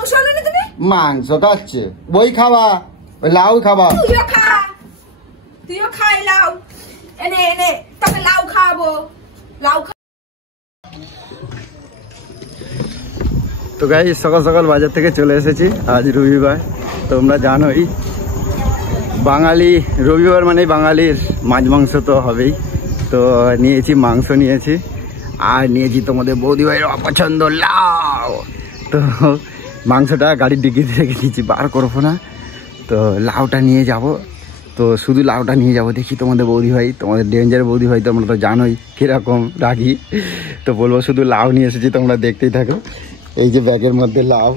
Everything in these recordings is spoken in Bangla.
মাংস আননি তুমি? মাংস খাচ্ছে, বই খাবা, ওই লাউ খাবা। তুইও খাই লাউ, এনে এনে তবে লাউ খাবো, লাউ। তো গাইস সকাল সকাল বাজার থেকে চলে এসেছি, আজ রবিবার। তোমরা জানোই বাঙালি রবিবার মানে বাঙালির মাছ মাংস তো হবেই। তো নিয়েছি মাংস, নিয়েছি আর নিয়েছি তোমাদের বৌদিভাইয়ের অপছন্দ লাউ। তো মাংসটা গাড়ির ডিকিতে রেখে দিয়েছি, বার করবো না। তো লাউটা নিয়ে যাব, তো শুধু লাউটা নিয়ে যাব। দেখি তোমাদের বৌদিভাই, তোমাদের ডেঞ্জার বৌদিভাই তোমরা তো জানোই কীরকম রাগি। তো বলবো শুধু লাউ নিয়ে এসেছি, তোমরা দেখতেই থাকো। এই যে ব্যাগের মধ্যে লাউ,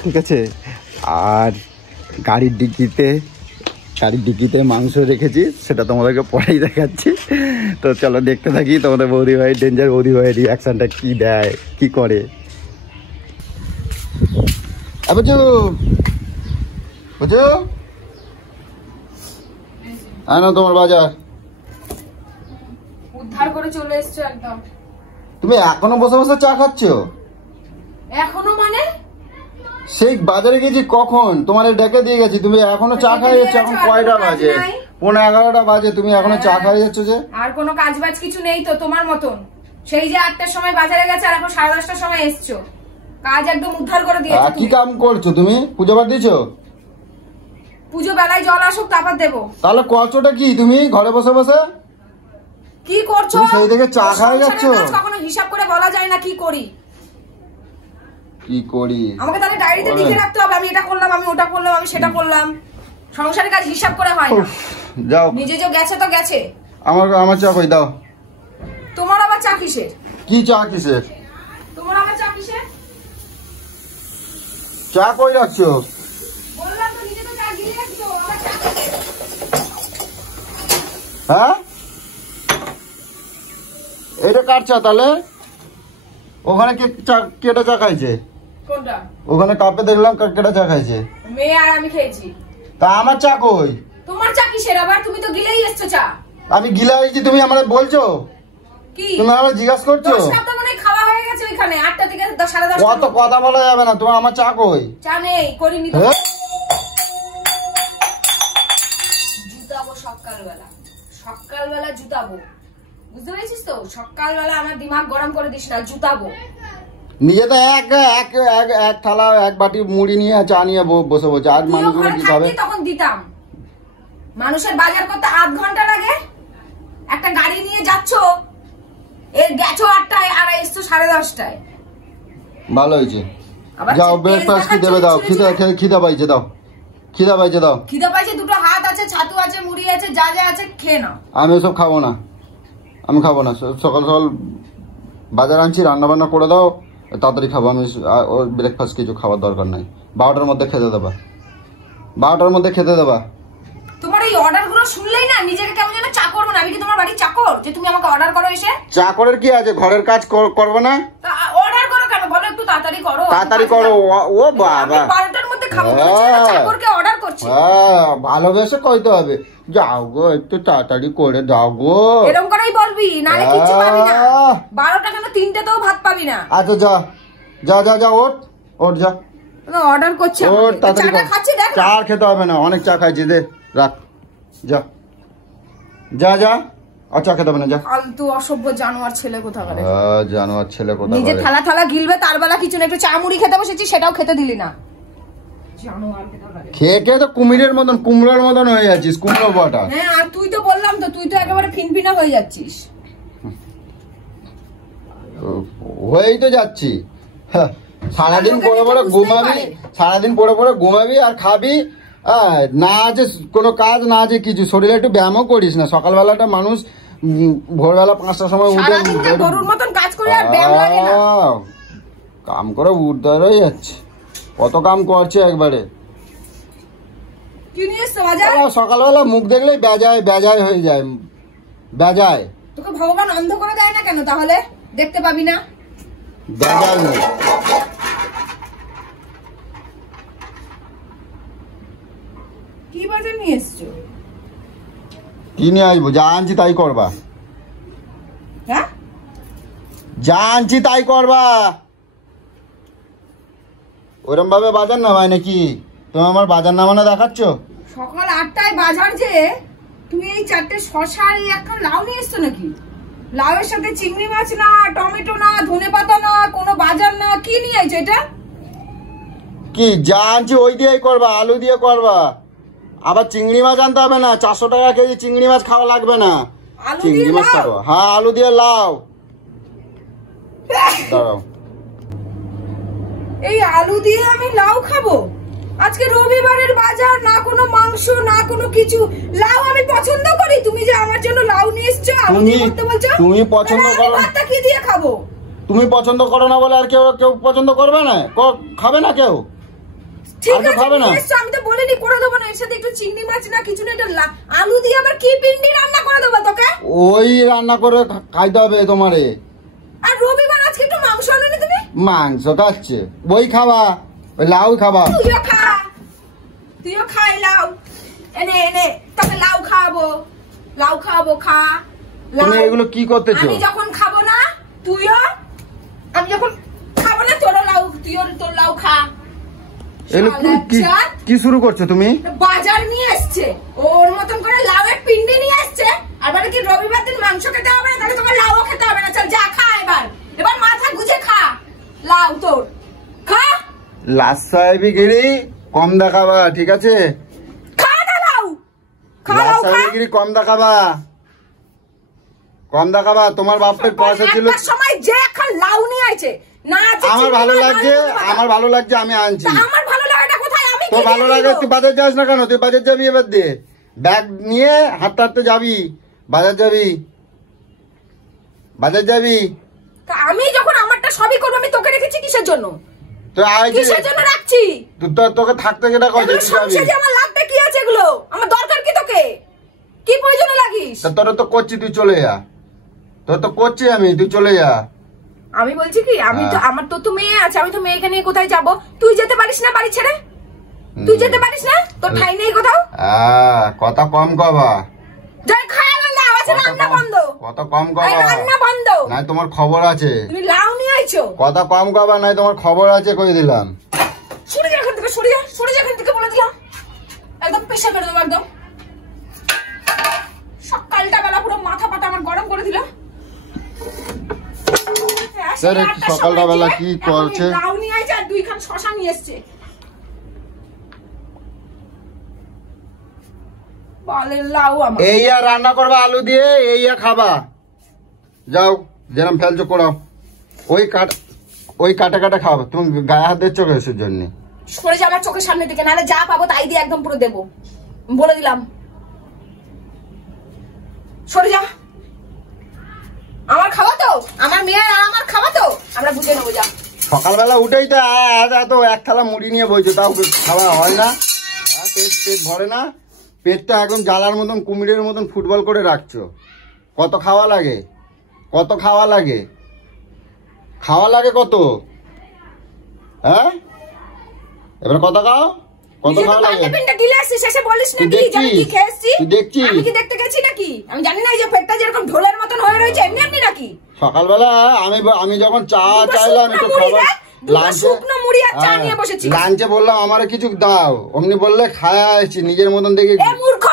ঠিক আছে। আর গাড়ির ডিকিতে মাংস রেখেছি, সেটা তোমাদেরকে পরেই দেখাচ্ছি। তো চলো দেখতে থাকি তোমাদের বৌদিভাই, ডেঞ্জার বৌদিভাইয়ের রিয়াকশানটা কী দেয়, কী করে। বুঝু বুঝু আনো তোমার বাজার। উদ্ধার করে চলে এসছো একদম। তুমি এখনো বসে বসে চা খাচ্ছ? এখনো মানে? সেই বাজারে গেছি কখন, তোমার ডেকে দিয়ে গেছি, তুমি এখনো চা খাই যাচ্ছ। এখন কয়টা বাজে? 11:30 বাজে, তুমি এখনো চা খাই যাচ্ছ যে? আর কোনো কাজ বাজ কিছু নেই তো তোমার মতন? সেই যে 8টার সময় বাজারে গেছে আর এখন 10:30টার সময় এসছো, কাজ একদম উদ্ধার করে দিয়েছো। কি কাম করছো তুমি? পুজো বার দিছো? পুজো বেলায় জল আসুক তারপর দেবো। তাহলে করছোটা কি তুমি ঘরে বসে বসে? কি করছো? সেই থেকে চা খাই যাচ্ছ? কখনো হিসাব করে বলা যায় না কি করি। কি করি আমাকে তাহলে ডায়েরিতে লিখে রাখতে হবে, আমি এটা করলাম, আমি ওটা করলাম, আমি সেটা করলাম। সংসারের কাজ হিসাব করে হয় না। যাও, নিজে যে গেছে তো গেছে। আমার চা কই দাও। তোমার আবার চা কিসের? কি চা কিসের? তোমার আবার চা কিসের? চা কই রাখছো? বললাম তো নিজে তো চা গিলে রাখছো, আবার চা কিসের? হ্যাঁ, এটা কার চা তাহলে? ওখানে কেটা চা খাইছে? কোনটা? ওখানে কাপে দেখলাম কেটা চা খাইছে। মেয়ে আর আমি খেয়েছি। তা আমার চা কই? তোমার চা কিসের আবার? তুমি তো গিলেই এসছো চা। আমি গিলা আইছি, তুমি আমারে বলছো কি? তুমি আমারে জিজ্ঞাসা করছো? 10টা তো মনে খাওয়া হয়ে গেছে ওইখানে, 8টা থেকে 10:30। কত কথা বলা যাবে না, তোমার আমার চা কই? চা নেই, করিনি তো। জুতাবো সকালবেলা, সকালবেলা জুতাবো, বুঝতে পেরেছিস তো? সকালবেলা আমার দিমাগ গরম করে দিস না, জুতাবো। নিজে তো এক থালা এক বাটি মুড়ি নিয়ে চা নিয়ে বসে বসে, আর মানুষগুলো কি খাবে? তখন দিতাম। মানুষের বাজার করতে 8 ঘন্টা লাগে, একটা গাড়ি নিয়ে যাচ্ছ, এর গেছো 8টায় আর এসছো 10:30টায়। ভালো হয়েছে, যাও ব্রেকফাস্ট কি দেবে দাও। খিদা পাইছে দাও, খিদা পাইছে। দুটো হাত আছে, ছাতু আছে, মুড়ি আছে, যা যা আছে খেয়ে নাও। আমি ওসব খাবো না, সকাল সকাল বাজার আনছি, রান্না বান্না করে দাও, তাড়াতাড়ি খাবো। আমি ব্রেকফাস্ট কিছু খাওয়ার দরকার নাই। 12টার মধ্যে খেতে দেবা। তোমার এই অর্ডার গুলো শুনলেই না নিজেকে কেমন যেন চাকর মনে। আমি কি তোমার বাড়ির চাকর যে তুমি আমাকে অর্ডার করো এসে? চাকরের কি আছে, ঘরের কাজ করবো না? অর্ডার করো কেন বলো? একটু তাড়াতাড়ি করো। ও বাবা, 12টার মধ্যে খাবো, চাকরকে অর্ডার করছি। ভালোবেসে কইতে হবে, যাও গো একটু তাড়াতাড়ি করে দাও গো, এরকম করেই বলবি, নালে কিছু পাবি না। 12টা কেন 3টেতেও ভাত পাবি না। আচ্ছা যা ওঠ যা। অর্ডার করছি, চাটা খাচ্ছি দেখ। চা খেতে হবে না, অনেক চা খাইছি, দে রাখ, যা আর চা খেতে হবে না, যা। ফালতু অসভ্য জানোয়ার ছেলে কোথাকার। জানোয়ার ছেলে কোথাকার, নিজে থালা গিলবে, তার বেলা কিছু না। একটু চা মুড়ি খেতে বসেছি, সেটাও খেতে দিলি না। খেয়ে তো কুমিরের মতন, কুমড়োর মতন হয়ে যাচ্ছিস, কুমড়ো বটা। হ্যাঁ, আর তুই তো বললাম তো, তুই তো একেবারে ফিনফিনা হয়ে যাচ্ছিস। হয়েই তো যাচ্ছি। সারাদিন পরে ঘুমাবি আর খাবি, না আছে কোনো কাজ, না আছে কিছু। শরীরে একটু ব্যায়ামও করিস না। সকালবেলাটা মানুষ ভোরবেলা 5টার সময় উঠে গরুর মতন কাজ করে আর ব্যায়াম লাগে না, কাম করে উঠতে হয়ে যাচ্ছে। কত কাম করছে একবারে। কি নিয়ে এসছো বাজার? সকালবেলা মুখ দেখলেই বেজায় হয়ে যায়, বেজায়। তোকে ভগবান অন্ধ করে দেয় না কেন তাহলে? দেখতে পাবি না? বেজায় নেই। কি বাজার নিয়ে এসছো? কি নিয়ে আসবো? যা আনছি তাই করবা। হ্যাঁ, যা আনছি তাই করবা। ওরম ভাবে বাজার নামায় নাকি? তুমি আমার বাজার নামানো দেখাচ্ছ? সকাল 8টায় বাজার যে, তুমি এই 4টে শসা আর এই একটা লাউ নিয়ে এসছো নাকি? লাউয়ের সাথে চিংড়ি মাছ না, টমেটো না, ধনেপাতা না, কোনো বাজার না, কি নিয়ে আইছো এটা? কি যা আনছি ওই দিয়েই করবা, আলু দিয়ে করবা। আবার চিংড়ি মাছ আনতে হবে না, 400 টাকা কেজি চিংড়ি মাছ খাওয়া লাগবে না। চিংড়ি মাছ খাবো? হ্যাঁ, আলু দিয়ে লাউ। দাঁড়াও, এই আলু দিয়ে আমি লাউ খাবো? আজকে রবিবারের বাজার, না কোনো মাংস না কোনো কিছু। লাউ আমি পছন্দ করি, তুমি যে আমার জন্য লাউ নিয়ে এসছো, আলু দিয়ে করতে বলছো। তুমি পছন্দ করো, ভাতটা কি দিয়ে খাবো? তুমি পছন্দ করো না বলে আর কেউ পছন্দ করবে না? খাবে না কেউ? ঠিক আছে, খাবে না। আমি তো বলিনি করে দেবো না, এর সাথে একটু চিংড়ি মাছ না কিছু না, এটা আলু দিয়ে আবার কি পিন্ডি রান্না করে দেবো তোকে? ওই রান্না করে খাইতে হবে তোমারে। আর রবিবার আজকে একটু মাংস আনোনি তুমি? মাংস খাচ্ছে, ওই খাবা, ওই লাউ খাবা। তুইও খাই লাউ, এনে এনে তোকে লাউ খাওয়াবো, লাউ খাওয়াবো, খা। তুমি এগুলো কি করতেছো? আমি যখন খাবো না তুইও, আমি যখন খাবো না তোর লাউ, তুইও তোর লাউ খা। এগুলো কি শুরু করছো তুমি? বাজার নিয়ে এসছে, ওর মতন করে লাউয়ের পিন্ডি নিয়ে এসছে। আর মানে কি রবিবার দিন মাংস খেতে হবে না, তাহলে তোকে লাউও খেতে হবে না। চল যা খা, এবার মাথা গুজে খা লাউ, তোর খা। লাস্ট সাহেবিগিরি কম দেখাবা, ঠিক আছে? খা না লাউ, খা লাউ, খা। কম দেখাবা, কম দেখাবা। তোমার বাপের পয়সা ছিল, সময় যে এখন লাউ নিয়ে আইছে না। আমার ভালো লাগছে, আমার ভালো লাগছে, আমি আনছি। আমার ভালো লাগাটা কোথায়? আমি তো ভালো লাগে, তুই বাজার যাস না কেন? তুই বাজার যাবি এবার দিয়ে, ব্যাগ নিয়ে হাঁটতে হাঁটতে যাবি, বাজার যাবি, বাজার যাবি। আমি যখন আমারটা সবই করবো, আমি তোকে রেখেছি কিসের জন্য? তো কিসের জন্য রাখছি? তোকে থাকতে যেটা কথা আমার লাভটা কি আছে? এগুলো আমার দরকার কি? তোকে কি প্রয়োজনে লাগিস? তোর তো করছি, তুই চলে যা। তোর তো করছি আমি, তুই চলে যা। আমি বলছি কি, আমি তো, আমার তো মেয়ে আছে, আমি তো মেয়েকে নিয়ে কোথায় যাব? তুই যেতে পারিস না বাড়ি ছেড়ে? তুই যেতে পারিস না? তোর ঠাই নেই কোথাও? কথা কম কবা। যাই খাওয়া না, আছে রান্না বন্ধ। কথা কম কবা, রান্না বন্ধ। নাই তোমার খবর আছে। তুমি লাউ নিয়ে আইছো। কথা কম কবা, নাই তোমার খবর আছে, কই দিলাম। সরে যা এখান থেকে, সরে যা, সরে যা এখান থেকে, বলে দিলাম। একদম পেশা মেরে দেবো একদম। সকালটা বেলা পুরো মাথা পাতা আমার গরম করে দিল। সকালটা বেলা কি করছে? লাউ নিয়ে আইছে আর 2 খান শসা নিয়ে এসছে। বলে লাউ আমার। এই আর রান্না করবা আলু দিয়ে, এই আর খাবা। যাও, যেরকম ফেলছো করাও। ওই কাটা কাটা খাওয়া। তুমি গায়ে হাত দিচ্ছ কিসের জন্য? সরে যা আমার চোখের সামনে থেকে, নাহলে যা পাবো তাই দিয়ে একদম পুরো দেবো, বলে দিলাম। সরে যা। আমার খাওয়া তো, আমার মেয়ে আর আমার খাওয়া তো, আমরা বুঝে নেবো। যা। সকালবেলা উঠেই তো এত এক থালা মুড়ি নিয়ে বইছো, তাও খাওয়া হয় না? পেট ভরে না? পেটটা একদম জ্বালার মতন, কুমিরের মতন ফুটবল করে রাখছো। কত খাওয়া লাগে, কত খাওয়া লাগে, খাওয়া লাগে কত? হ্যাঁ, এবার কত খাও, কত খাওয়া লাগে? আমি কি দেখতে গেছি নাকি? আমি জানি না এই যে পেটটা যেরকম ঢোলের মতন হয়ে রয়েছে, এমনি এমনি নাকি? সকালবেলা আমি যখন চা চাইলাম একটু খাবার, লাঞ্চে বললাম আমার কিছু দাও, অমনি বললে খাইছি নিজের মতন দেখে। মূর্খ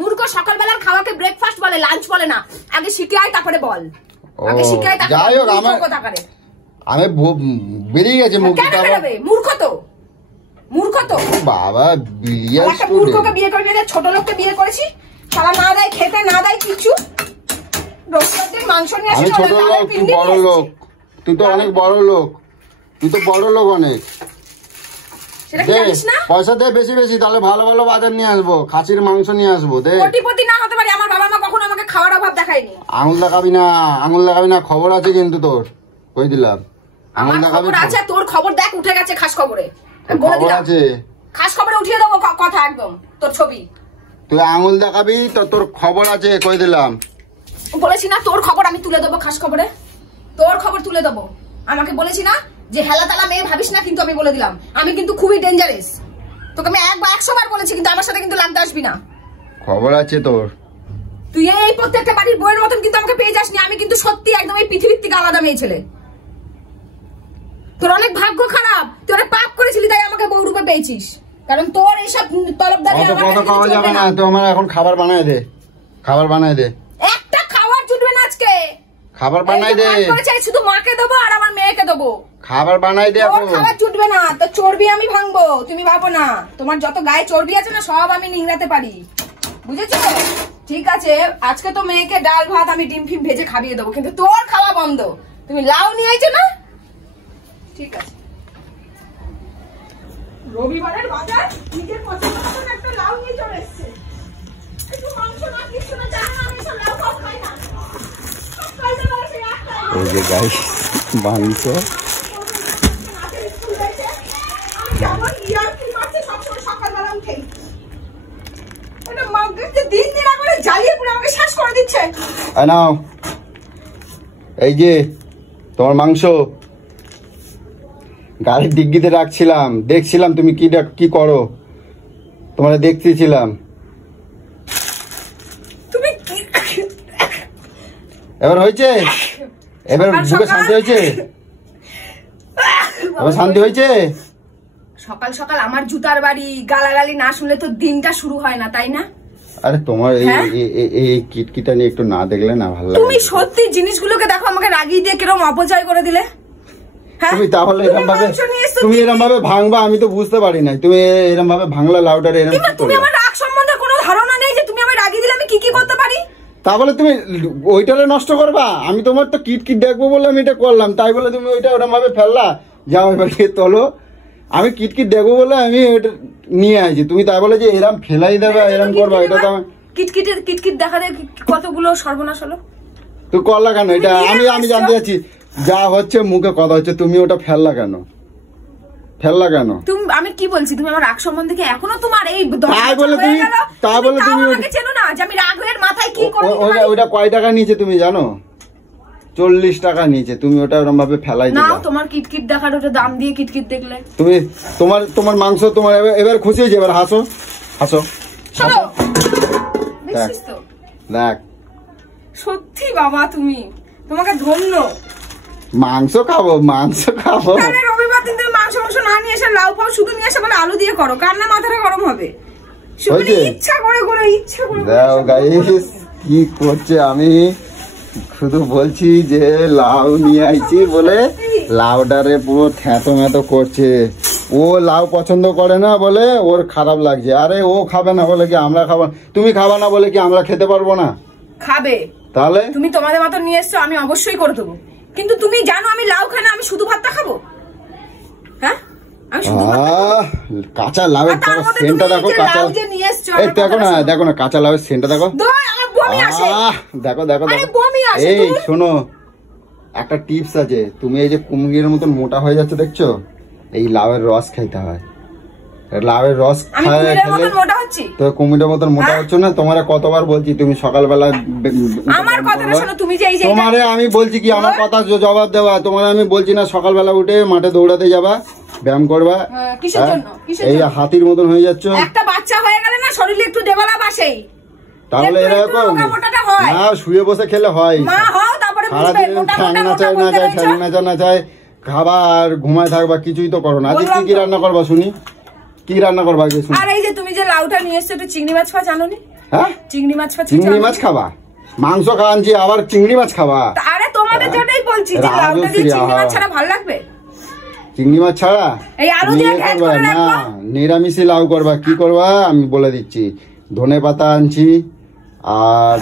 মূর্খ, সকালবেলার খাওয়াকে ব্রেকফাস্ট বলে, লাঞ্চ বলে না। আগে শিখে আয় তারপরে বল। যাই হোক, আমি বেরিয়ে গেছে মূর্খ তো, মূর্খ তো বাবা। মূর্খকে বিয়ে করে নিয়ে ছোট লোককে বিয়ে করেছি, সারা না দেয় খেতে, না দেয় কিছু। মাংস নিয়ে আমি ছোট লোক, তুই বড় লোক। তুই তো অনেক বড় লোক, তুই তো বড় লোক অনেক। পয়সা দে বেশি বেশি, তাহলে ভালো ভালো বাজার নিয়ে আসবো, খাসির মাংস নিয়ে আসবো। দে। কোটিপতি না হতে পারি, আমার বাবা মা কখনো আমাকে খাওয়ার অভাব দেখায়নি। আঙুল দেখাবি না, আঙুল দেখাবি না, খবর আছে কিন্তু তোর, কই দিলাম। আঙুল দেখাবি আছে, তোর খবর দেখ উঠে গেছে খাস খবরে, খবর আছে, খাস খবরে উঠিয়ে দেবো কথা একদম, তোর ছবি। তুই আঙুল দেখাবি তো, তোর খবর আছে, কই দিলাম। বলেছি না তোর খবর আমি তুলে দেবো, খাস খবরে তোর খবর তুলে দেবো। আমাকে বলেছি না যে হেলা তালা মেয়ে ভাবিস না, কিন্তু আমি বলে দিলাম আমি কিন্তু খুবই ডেঞ্জারাস। তোকে আমি 100 বার বলেছি, কিন্তু আমার সাথে কিন্তু লাগতে আসবি না। খবর আছে তোর। তুই এই প্রত্যেকটা বাড়ির বইয়ের মতন কিন্তু আমাকে পেয়ে যাসনি। আমি কিন্তু সত্যি একদম এই পৃথিবীর থেকে আলাদা মেয়ে ছেলে। তোর অনেক ভাগ্য খারাপ, তুই অনেক পাপ করেছিলি তাই আমাকে বউ রূপে পেয়েছিস। কারণ তোর এইসব তলবদারি আমার কাছে চলবে না। তো আমার এখন খাবার বানায় দে, খাবার বানায় দে। একটা খাবার জুটবে না আজকে, খাবার বানাই দে। শুধু মাকে দেবো আর আমার মেয়েকে দেবো। খাবার বানাই দে। খাবার জুটবে না তো চর্বি আমি ভাঙবো, তুমি ভাবো না। তোমার যত গায়ে চর্বি আছে না সব আমি নিংড়াতে পারি, বুঝেছো? ঠিক আছে, আজকে তো মেয়েকে ডাল ভাত আমি ডিম ফিম ভেজে খাইয়ে দেবো, কিন্তু তোর খাওয়া বন্ধ। তুমি লাউ নিয়ে আইছো না, ঠিক আছে? রবিবারের বাজার নিজের পছন্দ মতন একটা লাউ নিয়ে চলে এসছে। একটু মাংস না কিছু না, জানো আমি সব লাউ খাও খাই না। এই যে গাইস মাংস, এই যে তোমার মাংস গাড়ির ডিগ্গিতে রাখছিলাম, দেখছিলাম তুমি কি করো, তোমার দেখতেছিলাম। এবার হয়েছে, এবার বুকে শান্তি হয়েছে, এবার শান্তি হয়েছে। সকাল সকাল আমার জুতার বাড়ি, গালাগালি না শুনলে তো দিনটা শুরু হয় না, তাই না? আরে তোমার এই কিটকিটা নিয়ে একটু না দেখলে না ভালো লাগে। তুমি সত্যি জিনিসগুলোকে দেখো, আমাকে রাগিয়ে দিয়ে কিরকম অপচয় করে দিলে। তুমি তাহলে তুমি এরকম ভাবে ভাঙবা, আমি তো বুঝতে পারি না। তুমি এরকম ভাবে ভাঙলা লাউটার এরকম। তুমি আমার রাগ সম্বন্ধে কোনো ধারণা নেই যে তুমি আমায় রাগিয়ে দিলে আমি কি কি করতে পারি। তাহলে তুমি ওইটারে নষ্ট করবা। আমি তোমার তো কিট দেখবো বলে আমি এটা করলাম, তাই বলে তুমি ওইটা ওরকম ভাবে ফেললা। যাও এবার তোলো, আমি কিট দেখবো বলে আমি ওইটা নিয়ে আসছি, তুমি তাই বলে যে এরম ফেলাই দেবে, এরম করবা। এটা তো কিট দেখা দেয় কতগুলো সর্বনাশ হলো। তুই করলা কেন এটা? আমি জানতে চাচ্ছি। যা হচ্ছে মুখে কথা হচ্ছে, তুমি ওটা ফেললা কেন? ফেললা কেন? তুমি, আমি কি বলছি, তুমি আমার রাগ সম্বন্ধে কি এখনো তোমার এই তাই বলে তুমি চেনো না যে আমি রাগের মাথায় কি করি? ওইটা কয় টাকা নিচে তুমি জানো? 40 টাকা নিচে। তুমি ওটা ওরকম ভাবে ফেলাই দিলা। না, তোমার কিটকিট দেখার ওটা দাম দিয়ে কিটকিট দেখলে তুমি তোমার মাংস তোমার এবার খুশি হয়েছে। এবার হাসো, হাসো। দেখ সত্যি বাবা, তুমি তোমাকে ধন্য। মাংস খাবো, মাংস খাবো। রবিবার দিন তুমি মাংস না নিয়ে এসে লাউ ফাউ শুধু নিয়ে এসে বলে আলু দিয়ে করো, কার না মাথাটা গরম হবে? ইচ্ছা করে দাও গাইস, কি করছে? আমি শুধু বলছি যে লাউ নিয়ে আইছি বলে লাউটারে পুরো থ্যাতো ম্যাতো করছে। ও লাউ পছন্দ করে না বলে ওর খারাপ লাগছে। আরে ও খাবে না বলে কি আমরা খাবো? তুমি খাবা না বলে কি আমরা খেতে পারবো না? খাবে। তাহলে তুমি তোমাদের মতো নিয়ে এসছো, আমি অবশ্যই করে দেবো। কিন্তু তুমি জানো আমি লাউ খাই না, আমি শুধু ভাতটা খাবো। হ্যাঁ, কাঁচা লাউয়ের সেন্টটা দেখো, কাঁচা দেখো না কাঁচা লাউয়ের সেন্টটা দেখো। দেখো দেখো দেখো। এই শোনো, একটা টিপস আছে। তুমি এই যে কুমড়ির মতন মোটা হয়ে যাচ্ছে দেখছো, এই লাউয়ের রস খাইতে হয়। লাউয়ের রস খেলে তো কুমড়ির মতন মোটা হচ্ছে না। তোমারে কতবার বলছি, তুমি সকালবেলা তোমারে আমি বলছি কি আমার কথা জবাব দেওয়া। তোমারে আমি বলছি না সকালবেলা উঠে মাঠে দৌড়াতে যাবা, ব্যায়াম করবা? এই হাতির মতন হয়ে যাচ্ছ। একটা বাচ্চা হয়ে গেলে না শরীরে একটু ডেভেলপ আসেই। তাহলে এরকম না, শুয়ে বসে খেলে হয়। সারাদিন ঠ্যাং নাচায় না চায়, ঠ্যাং নাচা না চায়, খাবার ঘুমায় থাকবা, কিছুই তো করো না। আজকে কি রান্না করবা শুনি? কি রান্না করবা? আর এই যে তুমি যে লাউটা নিয়ে এসছো, একটু চিংড়ি মাছ খাওয়া জানো নি? হ্যাঁ, চিংড়ি মাছ খাবা? মাংস খাওয়ানছি আবার চিংড়ি মাছ খাবা? আরে তোমাদের জন্যই বলছি যে লাউটা দিয়ে চিংড়ি মাছ ছাড়া ভালো লাগবে? চিংড়ি মাছ ছাড়া না, নিরামিষই লাউ করবা। কি করবা আমি বলে দিচ্ছি। ধনে পাতা আনছি আর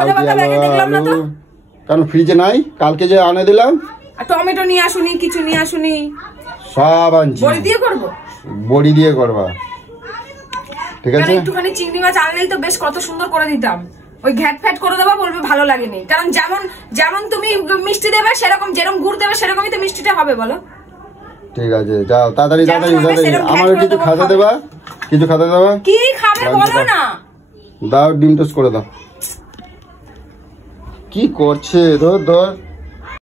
আলু, কারণ ফ্রিজে নাই, কালকে যে আনে দিলাম। টমেটো নিয়ে আসুনি, কিছু নিয়ে আসুনি, সব আনছি। বড়ি দিয়ে করবো? বড়ি দিয়ে করবা, ঠিক আছে? একটুখানি চিংড়ি মাছ আনলেই তো বেশ কত সুন্দর করে দিতাম। ওই ঘ্যাট ফ্যাট করে দেবা, বলবে ভালো লাগেনি। কারণ যেমন তুমি মিষ্টি দেবে সেরকম, যেরকম গুড় দেবে সেরকমই তো মিষ্টিটা হবে, বলো? ঠিক আছে, যাও তাড়াতাড়ি তাড়াতাড়ি। আমার কিছু খাতে দেবা, কিছু খাতে দেবা। কি খাবে বলো না? দাও, ডিম টোস্ট করে দাও। কি করছে? ধর ধর।